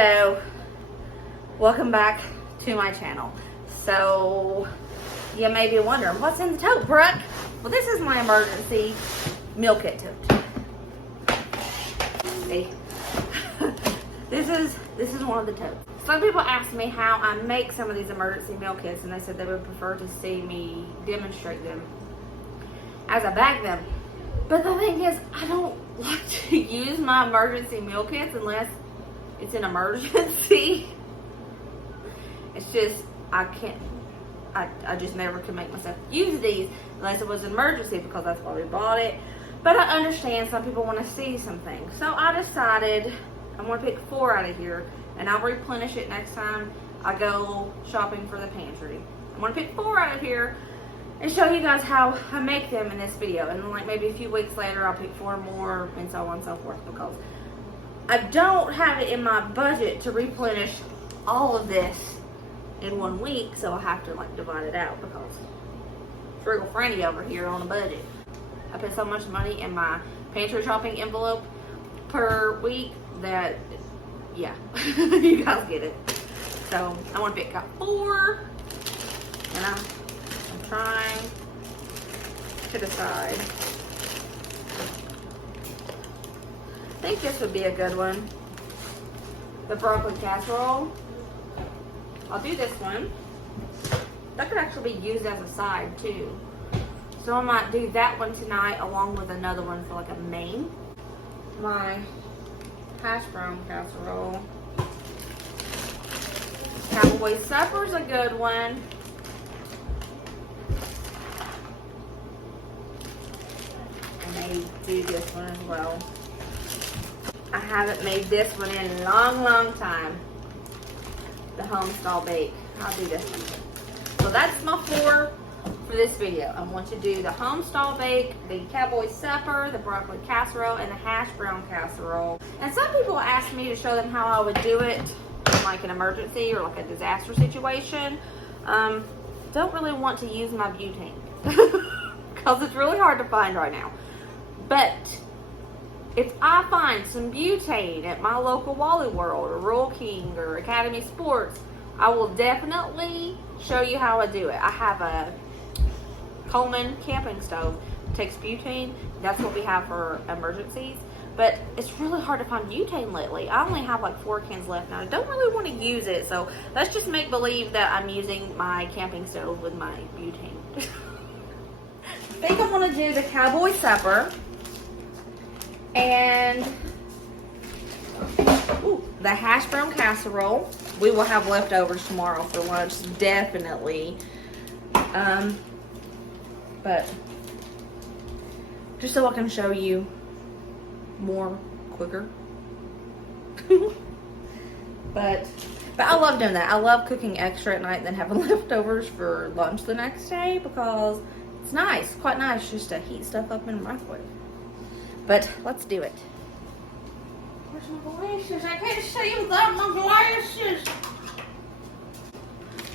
Hello, welcome back to my channel. So you may be wondering, what's in the tote, Brooke? Well, this is my emergency meal kit tote. See, this is one of the totes. Some people ask me how I make some of these emergency meal kits, and they said they would prefer to see me demonstrate them as I bag them. But the thing is, I don't like to use my emergency meal kits unless it's an emergency. It's just, I just never could make myself use these unless it was an emergency, because that's why we bought it. But I understand some people want to see some things. So I decided I'm going to pick 4 out of here, and I'll replenish it next time I go shopping for the pantry. I'm going to pick 4 out of here and show you guys how I make them in this video. And then like maybe a few weeks later, I'll pick 4 more, and so on and so forth, because I don't have it in my budget to replenish all of this in 1 week, so I have to like divide it out, because frugal Franny over here on a budget. I put so much money in my pantry shopping envelope per week that, yeah, you guys get it. So I want to pick up 4, and I'm trying to decide. I think this would be a good one. The broccoli casserole. I'll do this one. That could actually be used as a side too. So I might do that one tonight along with another one for like a main. My hash brown casserole. Cowboy supper's a good one. I may do this one as well. I haven't made this one in a long time. The homestyle bake. I'll do this one. So that's my 4 for this video. I want to do the homestyle bake, the cowboy supper, the broccoli casserole, and the hash brown casserole. And some people ask me to show them how I would do it in like an emergency or like a disaster situation. Don't really want to use my butane because it's really hard to find right now. But if I find some butane at my local Wally World or Rural King or Academy Sports, I will definitely show you how I do it. I have a Coleman camping stove. It takes butane. That's what we have for emergencies. But it's really hard to find butane lately. I only have like 4 cans left now. I don't really want to use it, so let's just make believe that I'm using my camping stove with my butane. I think I'm going to do the cowboy supper. And the hash brown casserole. We will have leftovers tomorrow for lunch, definitely. But just so I can show you more quicker. but I love doing that. I love cooking extra at night and then having leftovers for lunch the next day, because it's nice, quite nice just to heat stuff up in a microwave. But let's do it. Where's my glasses? I can't see without my glasses.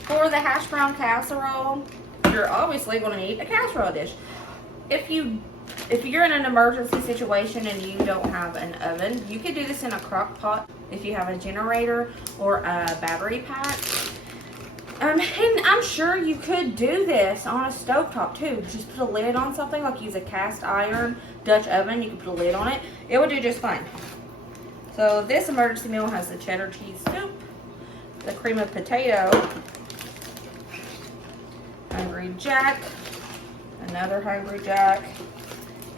For the hash brown casserole, you're obviously going to need a casserole dish. If you're in an emergency situation and you don't have an oven, you could do this in a crock pot if you have a generator or a battery pack. And I'm sure you could do this on a stovetop too. Just put a lid on something, like use a cast iron Dutch oven. You can put a lid on it. It would do just fine. So this emergency meal has the cheddar cheese soup, the cream of potato, Hungry Jack, another Hungry Jack,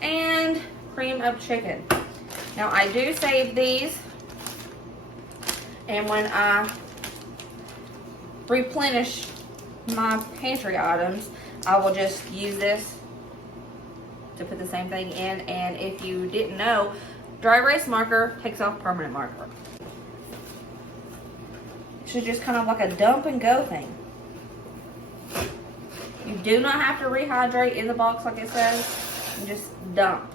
and cream of chicken. Now I do save these, and when I replenish my pantry items, I will just use this to put the same thing in. And if you didn't know, dry erase marker takes off permanent marker. It's just kind of like a dump and go thing. You do not have to rehydrate in the box like it says. You just dump.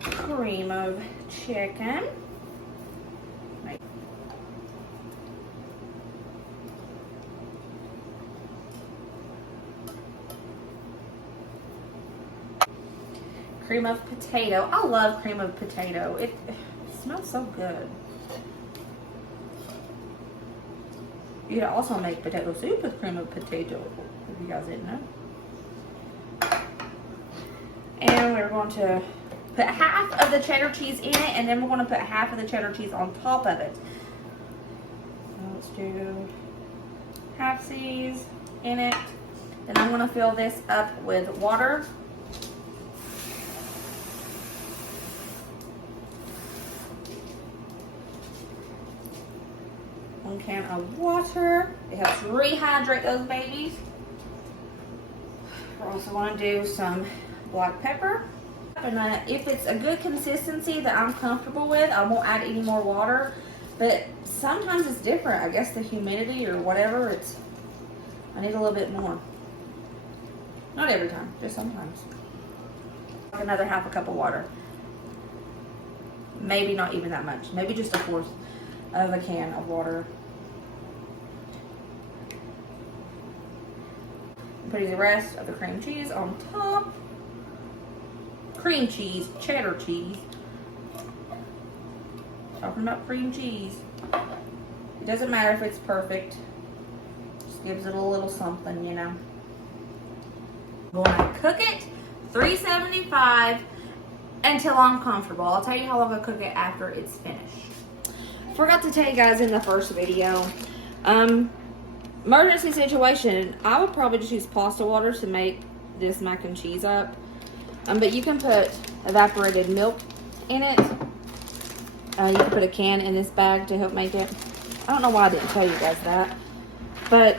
Cream of chicken. cream of potato. I love cream of potato. It smells so good. You could also make potato soup with cream of potato, if you guys didn't know. And we're going to put half of the cheddar cheese in it, and then we're going to put half of the cheddar cheese on top of it. So let's do half-sies in it. Then I'm going to fill this up with water. One can of water. It helps rehydrate those babies. We're also going to do some black pepper. And if it's a good consistency that I'm comfortable with, I won't add any more water. But sometimes it's different. I guess the humidity or whatever, I need a little bit more. Not every time, just sometimes. Another half a cup of water. Maybe not even that much. Maybe just a fourth of a can of water. Putting the rest of the cream cheese on top. Cream cheese, cheddar cheese. Talking about cream cheese. It doesn't matter if it's perfect. Just gives it a little something, you know. I'm going to cook it 375 until I'm comfortable. I'll tell you how long I'll cook it after it's finished. Forgot to tell you guys in the first video. Emergency situation, I would probably just use pasta water to make this mac and cheese up. But you can put evaporated milk in it. You can put a can in this bag to help make it. I don't know why I didn't tell you guys that. But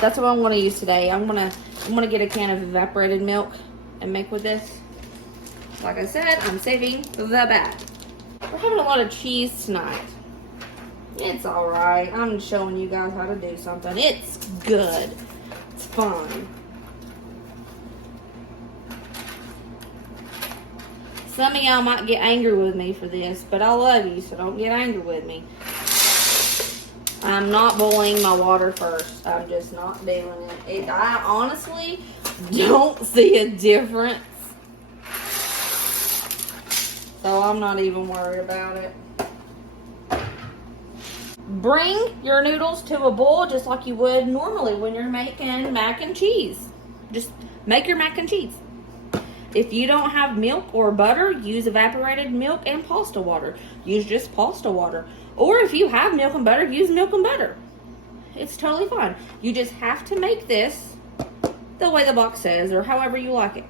that's what I'm going to use today. I'm gonna get a can of evaporated milk and make with this. Like I said, I'm saving the bag. We're having a lot of cheese tonight. It's alright. I'm showing you guys how to do something. It's good. It's fun. Some of y'all might get angry with me for this, but I love you, so don't get angry with me. I'm not boiling my water first. I'm just not doing it. I honestly don't see a difference. So I'm not even worried about it. Bring your noodles to a boil just like you would normally when you're making mac and cheese. Just make your mac and cheese. If you don't have milk or butter, use evaporated milk and pasta water. Use just pasta water. Or if you have milk and butter, use milk and butter. It's totally fine. You just have to make this the way the box says or however you like it.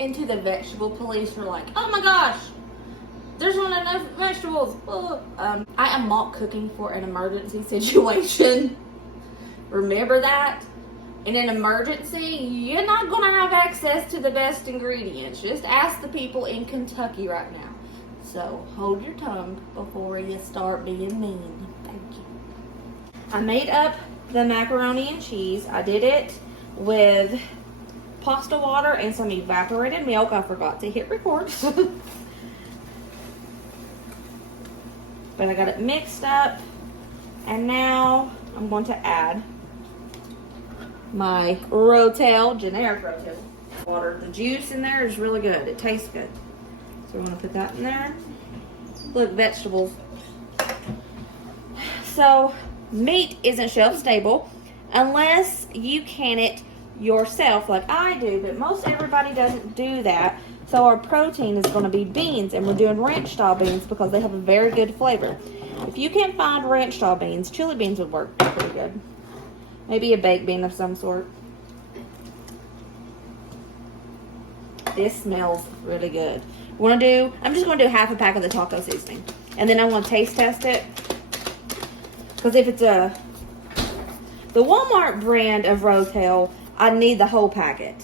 Into the vegetable police are like, oh my gosh, there's not enough vegetables. I am not cooking for an emergency situation. Remember that? In an emergency, you're not going to have access to the best ingredients. Just ask the people in Kentucky right now. So hold your tongue before you start being mean. Thank you. I made up the macaroni and cheese. I did it with pasta water and some evaporated milk. I forgot to hit record. But I got it mixed up. And now I'm going to add my Rotel, generic Rotel water. The juice in there is really good. It tastes good. So we're going to put that in there. Look, vegetables. So meat isn't shelf stable unless you can it yourself like I do, but most everybody doesn't do that. So our protein is going to be beans, and we're doing ranch style beans because they have a very good flavor. If you can't find ranch style beans, chili beans would work pretty good. Maybe a baked bean of some sort. This smells really good. I'm just going to do half a pack of the taco seasoning. And then I'm going to taste test it. Because if it's the Walmart brand of Rotel, I need the whole packet.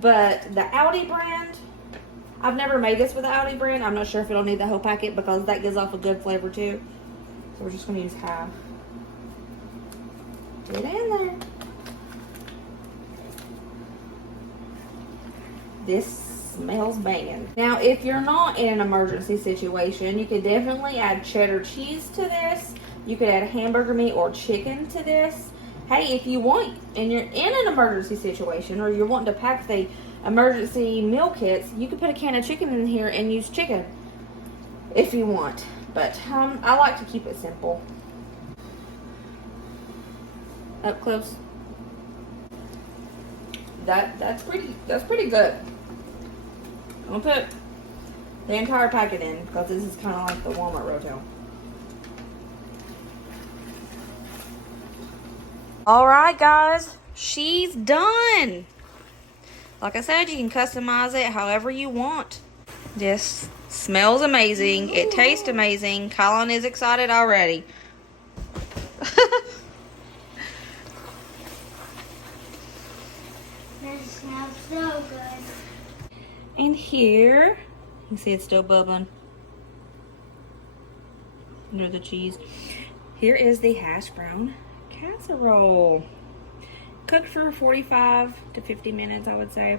But the Aldi brand, I've never made this with the Aldi brand. I'm not sure if it'll need the whole packet because that gives off a good flavor too. So we're just going to use half. Get in there. This smells banging. Now, if you're not in an emergency situation, you could definitely add cheddar cheese to this. You could add hamburger meat or chicken to this. Hey, if you want, and you're in an emergency situation, or you're wanting to pack the emergency meal kits, you could put a can of chicken in here and use chicken if you want. But I like to keep it simple. Up close. That's pretty good. I'm gonna put the entire packet in because this is kind of like the Walmart Rotel. All right, guys, she's done. Like I said, you can customize it however you want. This smells amazing. It tastes amazing. Colin is excited already. That smells so good. And here, you can see it's still bubbling under the cheese. Here is the hash brown casserole. Cooked for 45 to 50 minutes, I would say.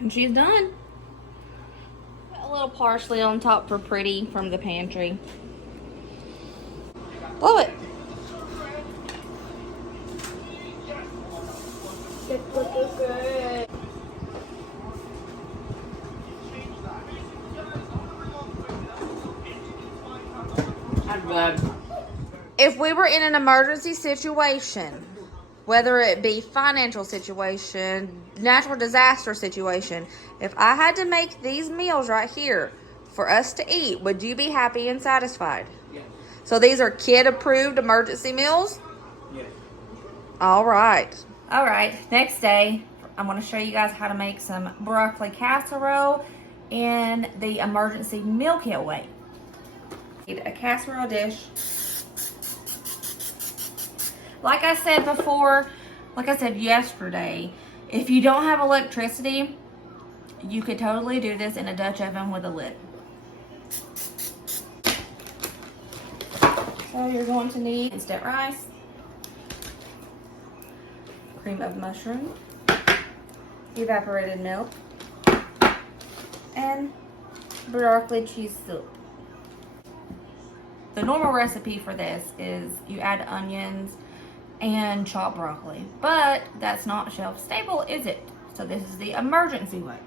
And she's done. A little parsley on top for pretty from the pantry. Blow it. It's looking good. If we were in an emergency situation, whether it be financial situation, natural disaster situation, if I had to make these meals right here for us to eat, would you be happy and satisfied? Yes. So these are kid-approved emergency meals? Yes. All right. All right, next day, I'm going to show you guys how to make some broccoli casserole in the emergency meal kit way. Need a casserole dish. Like I said before, like I said yesterday, if you don't have electricity, you could totally do this in a Dutch oven with a lid. So you're going to need instant rice, cream of mushroom, evaporated milk, and broccoli cheese soup. The normal recipe for this is you add onions and chopped broccoli, but that's not shelf stable, is it? So this is the emergency way.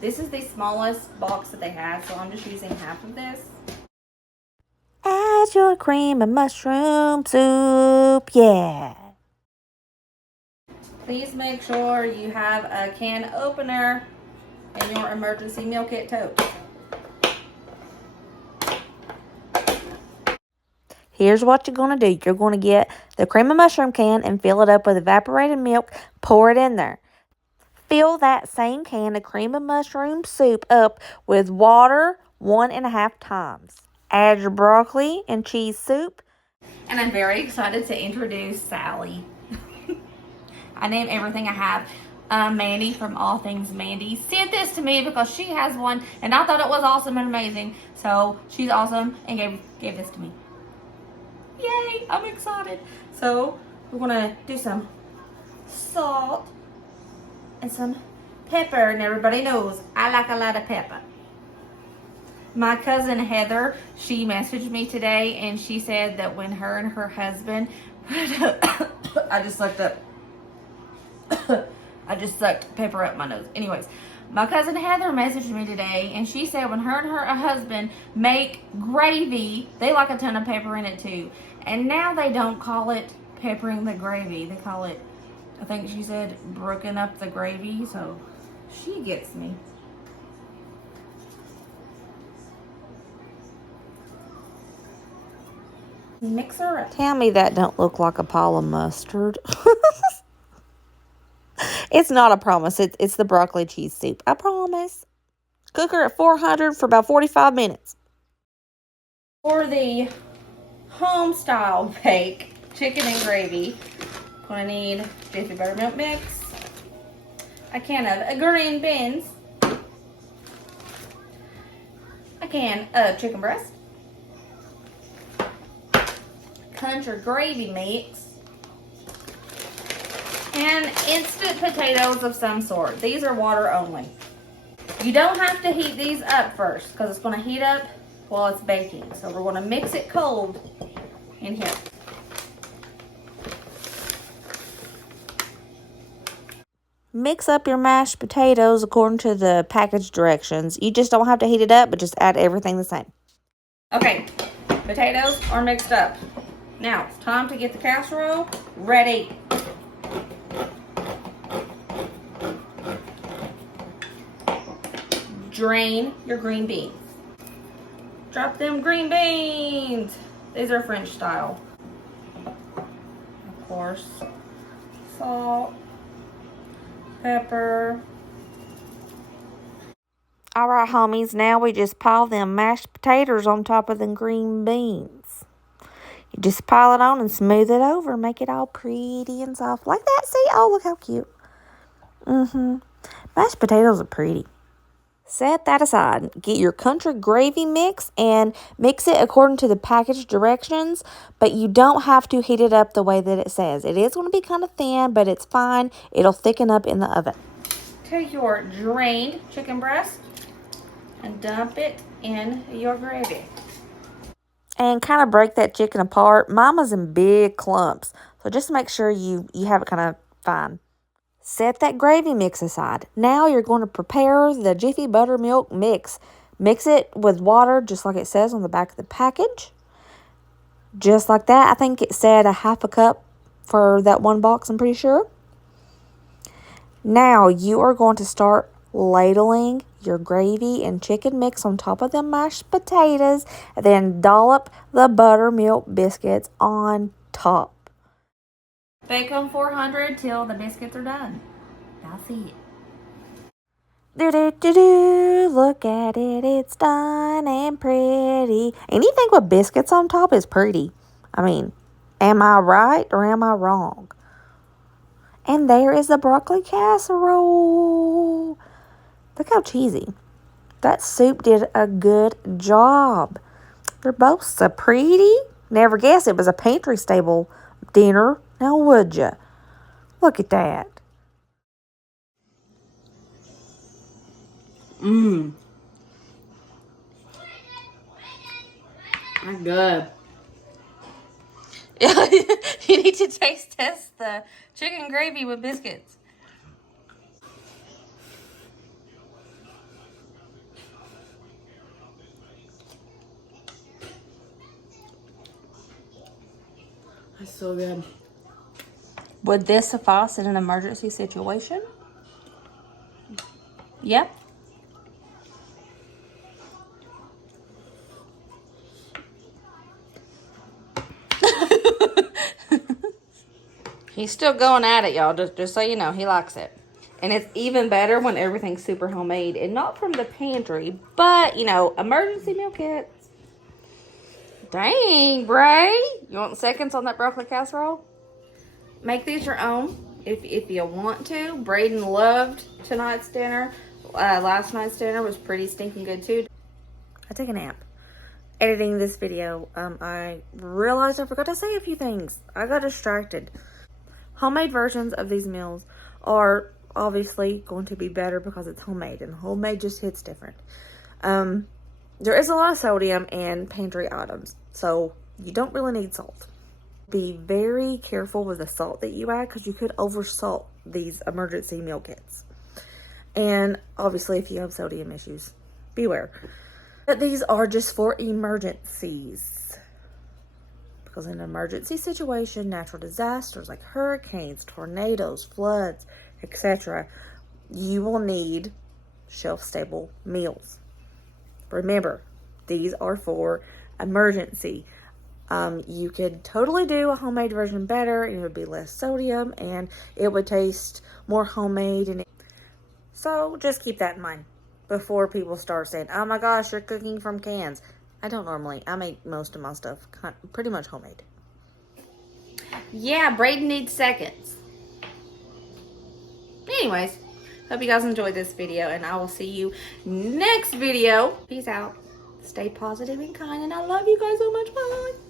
This is the smallest box that they have, so I'm just using half of this. Add your cream and mushroom soup, yeah. Please make sure you have a can opener in your emergency meal kit tote. Here's what you're going to do. You're going to get the cream and mushroom can and fill it up with evaporated milk. Pour it in there. Fill that same can of cream and mushroom soup up with water 1.5 times. Add your broccoli and cheese soup. And I'm very excited to introduce Sally. I name everything I have. Mandy from All Things Mandy sent this to me because she has one and I thought it was awesome and amazing. So she's awesome and gave this to me. Yay, I'm excited. So we're gonna do some salt and some pepper, and everybody knows I like a lot of pepper. My cousin Heather, she messaged me today and she said that when her and her husband I just sucked pepper up my nose. Anyways, my cousin Heather messaged me today and she said when her and her husband make gravy, they like a ton of pepper in it too. And now they don't call it peppering the gravy. They call it, I think she said, brooking up the gravy. So she gets me. Mix her up. Tell me that don't look like a pile of mustard. It's not a promise. It's the broccoli cheese soup. I promise. Cook her at 400 for about 45 minutes. For the home style bake chicken and gravy, I'm gonna need Jiffy buttermilk mix, a can of green beans, a can of chicken breast, country gravy mix, And instant potatoes of some sort. These are water only. You don't have to heat these up first because it's going to heat up while it's baking. So we're going to mix it cold in here. Mix up your mashed potatoes according to the package directions. You just don't have to heat it up, but just add everything the same. Okay, potatoes are mixed up. Now it's time to get the casserole ready. Drain your green beans. Drop them green beans. These are French style. Of course, salt, pepper. All right, homies, now we just pile them mashed potatoes on top of them green beans. You just pile it on and smooth it over. Make it all pretty and soft like that. See? Oh, look how cute. Mashed potatoes are pretty. Set that aside. Get your country gravy mix and mix it according to the package directions, but you don't have to heat it up the way that it says. It is going to be kind of thin, but it's fine. It'll thicken up in the oven. Take your drained chicken breast and dump it in your gravy. And kind of break that chicken apart. Mine was in big clumps, so just make sure you have it kind of fine. Set that gravy mix aside. Now you're going to prepare the Jiffy buttermilk mix. Mix it with water just like it says on the back of the package. Just like that. I think it said a half a cup for that one box, I'm pretty sure. Now you are going to start ladling your gravy and chicken mix on top of the mashed potatoes. And then dollop the buttermilk biscuits on top. Bake on 400 till the biscuits are done. I'll see it. Do-do-do-do, look at it, it's done and pretty. Anything with biscuits on top is pretty. I mean, am I right or am I wrong? And there is the broccoli casserole. Look how cheesy. That soup did a good job. They're both so pretty. Never guess it was a pantry stable dinner. Now would ya? Look at that. That's good. You need to taste test the chicken gravy with biscuits. That's so good. Would this suffice in an emergency situation? Yep. He's still going at it, y'all. Just so you know, he likes it. And it's even better when everything's super homemade and not from the pantry, but, you know, emergency meal kits. Dang, Bray. You want seconds on that broccoli casserole? Make these your own if you want to. Braden loved tonight's dinner. Last night's dinner was pretty stinking good, too. I took a nap. Editing this video, I realized I forgot to say a few things. I got distracted. Homemade versions of these meals are obviously going to be better because it's homemade, and homemade just hits different. There is a lot of sodium in pantry items, so you don't really need salt. Be very careful with the salt that you add because you could oversalt these emergency meal kits. And obviously, if you have sodium issues, beware. But these are just for emergencies. Because in an emergency situation, natural disasters like hurricanes, tornadoes, floods, etc., you will need shelf-stable meals. Remember, these are for emergency. You could totally do a homemade version better, and it would be less sodium, and it would taste more homemade. So just keep that in mind before people start saying, oh my gosh, you're cooking from cans. I don't normally. I make most of my stuff pretty much homemade. Yeah, Braden needs seconds. Anyways, hope you guys enjoyed this video, and I will see you next video. Peace out. Stay positive and kind, and I love you guys so much. Bye.